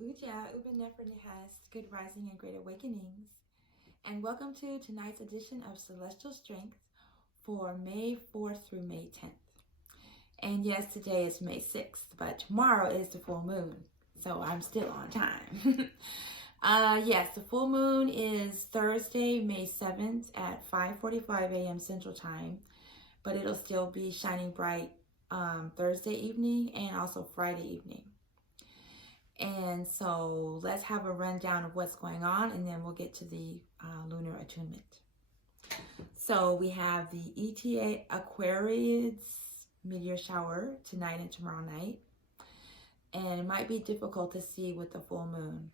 Uben Nefer Nehast, Good Rising and Great Awakenings, and welcome to tonight's edition of Celestial Strength for May 4th through May 10th. And yes, today is May 6th, but tomorrow is the full moon, so I'm still on time. Yes, the full moon is Thursday, May 7th at 5:45 a.m. Central Time, but it'll still be shining bright Thursday evening and also Friday evening. And so let's have a rundown of what's going on, and then we'll get to the lunar attunement. So we have the ETA Aquarius meteor shower tonight and tomorrow night. And it might be difficult to see with the full moon.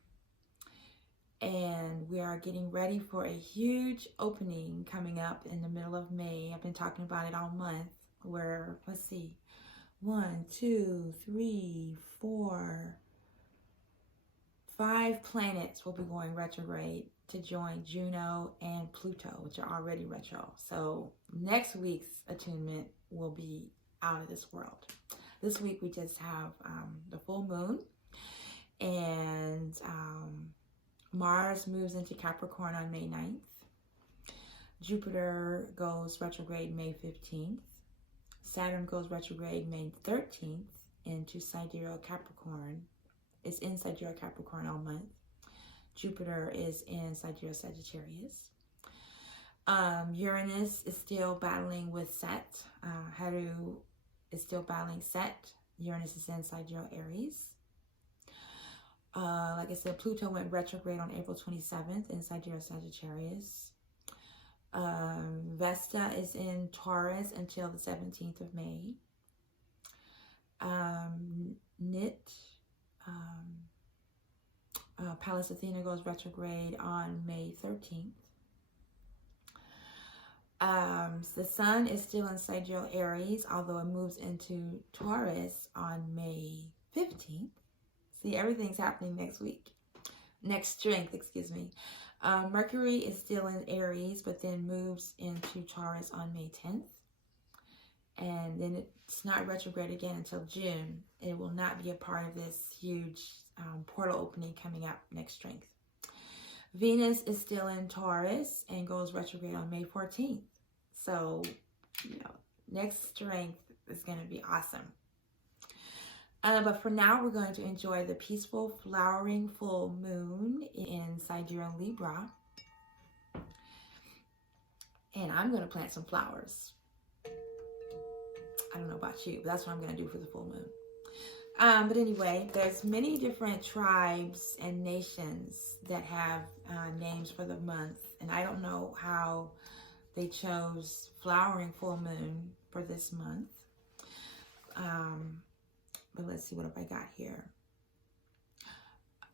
And we are getting ready for a huge opening coming up in the middle of May. I've been talking about it all month, where, let's see, 1, 2, 3, 4, 5 planets will be going retrograde to join Juno and Pluto, which are already retro. So next week's attunement will be out of this world. This week we just have the full moon, and Mars moves into Capricorn on May 9th. Jupiter goes retrograde May 15th. Saturn goes retrograde May 13th into Sidereal Capricorn. It's in Sidereal Capricorn all month. Jupiter is in Sidereal Sagittarius. Uranus is still battling with Set. Heru is still battling Set. Uranus is in Sidereal Aries. Like I said, Pluto went retrograde on April 27th in Sidereal Sagittarius. Vesta is in Taurus until the 17th of May. Pallas Athena goes retrograde on May 13th. The sun is still in Sidereal Aries, although it moves into Taurus on May 15th. See, everything's happening next strength, excuse me. Mercury is still in Aries, but then moves into Taurus on May 10th. And then it's not retrograde again until June. It will not be a part of this huge portal opening coming up next strength. Venus is still in Taurus and goes retrograde on May 14th. So, next strength is going to be awesome. But for now, we're going to enjoy the peaceful, flowering full moon in Sidereal Libra. And I'm going to plant some flowers. I don't know about you, but that's what I'm going to do for the full moon. But anyway, there's many different tribes and nations that have names for the month. And I don't know how they chose flowering full moon for this month. But let's see, what have I got here?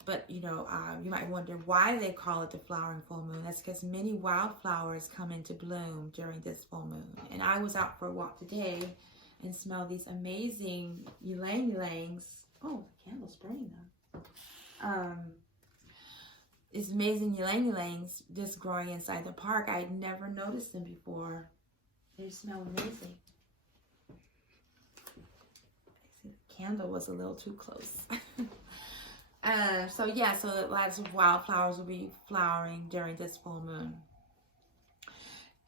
But, you might wonder why they call it the flowering full moon. That's because many wildflowers come into bloom during this full moon. And I was out for a walk today and smelled these amazing ylang-ylangs. Oh, the candle's burning though. These amazing ylang-ylangs just growing inside the park. I'd never noticed them before. They smell amazing. Candle was a little too close. So lots of wildflowers will be flowering during this full moon.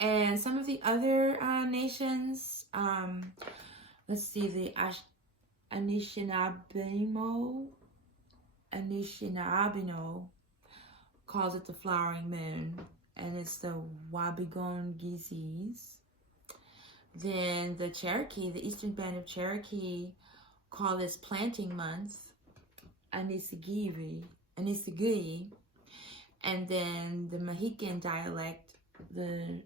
And some of the other nations, let's see, the Anishinabino calls it the flowering moon, and it's the Wabigongizis. Then the Cherokee, the Eastern Band of Cherokee, call this planting month Anisagiri, and then the Mohican dialect, the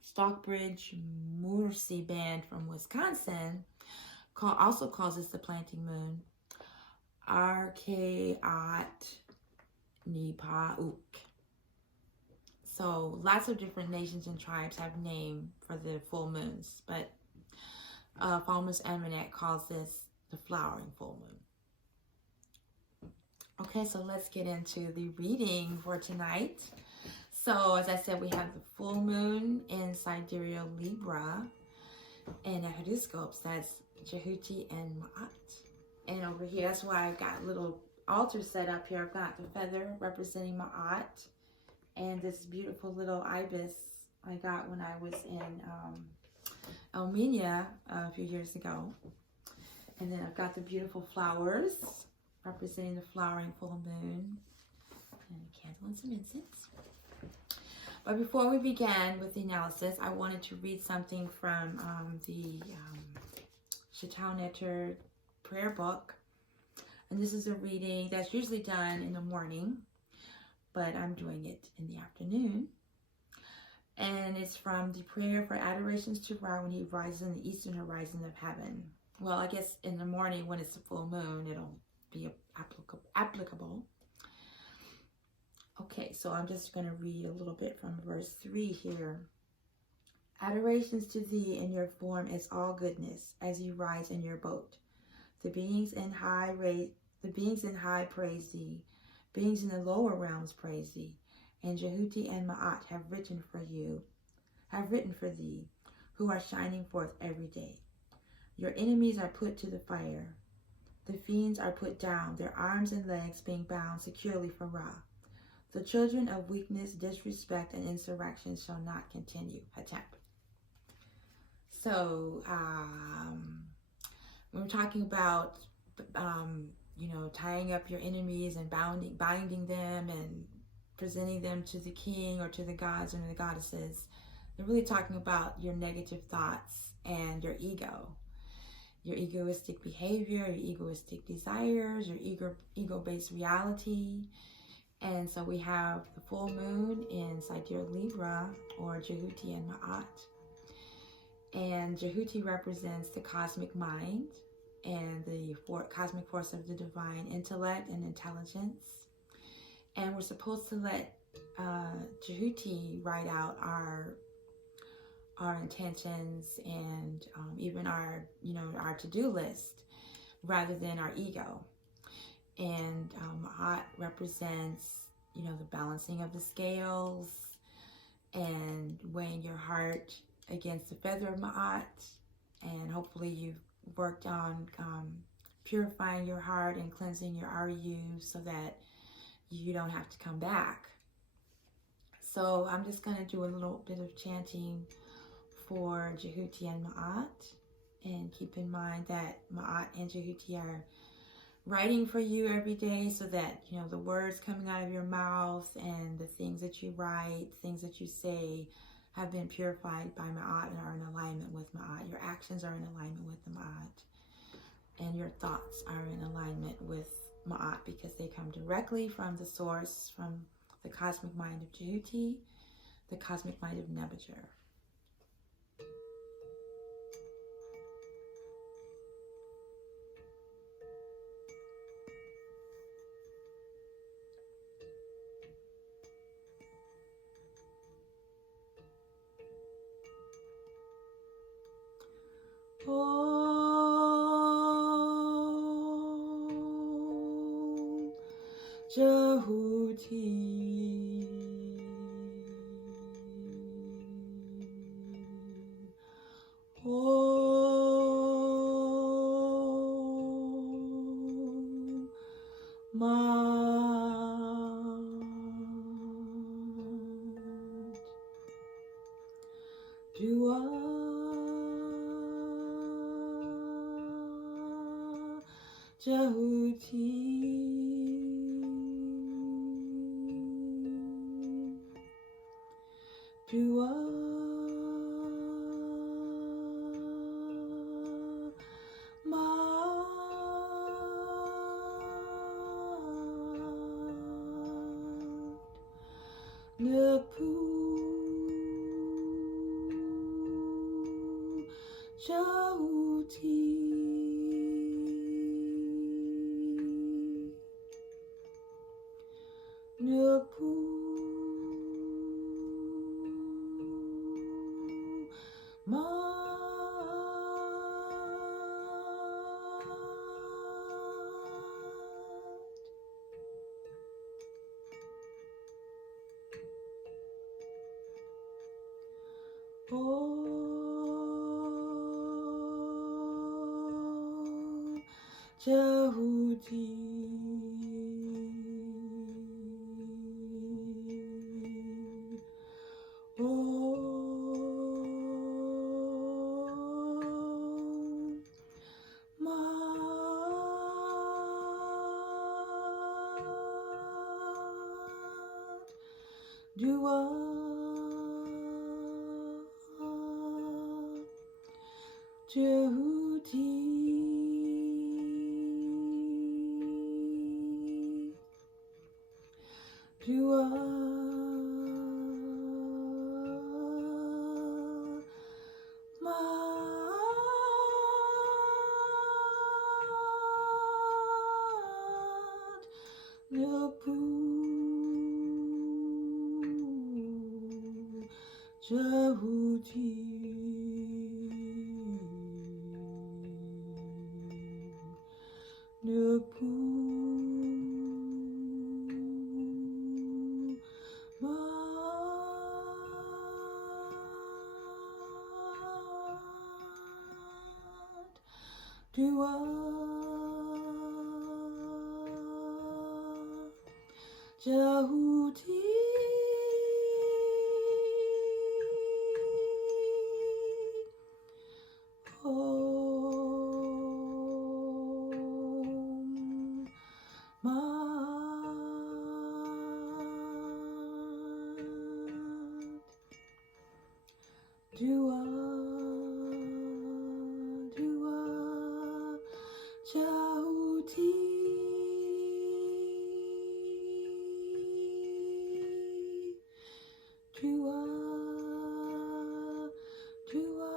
Stockbridge Morse Band from Wisconsin, also calls this the planting moon Arkeat Nipauk. So lots of different nations and tribes have name for the full moons, but Farmer's Almanac calls this the flowering full moon. Okay, so let's get into the reading for tonight. So as I said, we have the full moon in Sidereal Libra, and the heruscopes, that's Djehuty Dua Maat. And over here, that's why I've got little altar set up here. I've got the feather representing Ma'at, and this beautiful little ibis I got when I was in Armenia a few years ago. And then I've got the beautiful flowers representing the flowering full moon, and a candle and some incense. But before we began with the analysis, I wanted to read something from the Djehuty Neter prayer book. And this is a reading that's usually done in the morning, but I'm doing it in the afternoon. And it's from the prayer for adorations to Ra when he rises in the eastern horizon of heaven. Well, I guess in the morning when it's a full moon, it'll be applicable. Okay, so I'm just going to read a little bit from verse 3 here. Adorations to thee in your form is all goodness, as you rise in your boat. The beings in high praise thee. Beings in the lower realms praise thee. And Djehuty and Maat have written for thee, who are shining forth every day. Your enemies are put to the fire. The fiends are put down, their arms and legs being bound securely for Ra. The children of weakness, disrespect, and insurrection shall not continue. HOTEP. So, we're talking about, tying up your enemies and binding them and presenting them to the king or to the gods or the goddesses. They're really talking about your negative thoughts and your ego. Your egoistic behavior, your egoistic desires, your ego-based reality. And so we have the full moon in Sidereal Libra, or Djehuty and Maat. And Djehuty represents the cosmic mind and the cosmic force of the divine intellect and intelligence. And we're supposed to let Djehuty write out our intentions and even our to-do list rather than our ego. And Ma'at represents, the balancing of the scales and weighing your heart against the feather of Ma'at. And hopefully you've worked on purifying your heart and cleansing your RU so that you don't have to come back. So I'm just going to do a little bit of chanting for Djehuty and Maat, and keep in mind that Maat and Djehuty are writing for you every day, so that the words coming out of your mouth and the things that you write, things that you say, have been purified by Maat and are in alignment with Maat. Your actions are in alignment with the Maat, and your thoughts are in alignment with Maat because they come directly from the source, from the cosmic mind of Djehuty, the cosmic mind of Nebuchadnezzar. Oh, Djehuty, oh, Maat, Dua Djehuty, Dua Maat, Nepu Djehuty, Nepu Oh, Djehuty. Dua Djehuty Dua Maat Nepu Djehuty Nepu Maat Dua Djehuty Om Maat Dua Dua Djehuty Dua Dua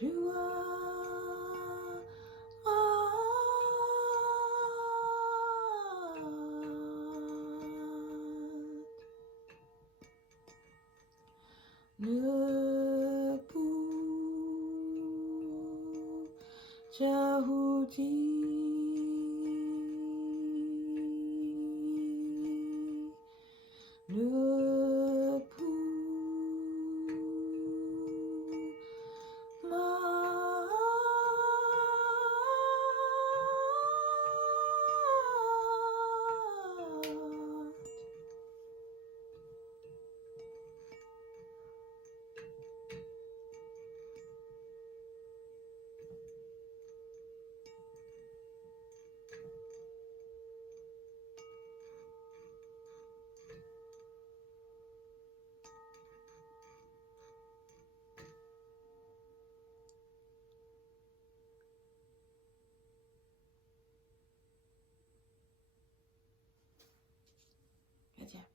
Dua Nepu Djehuty Nepu Maat Gotcha.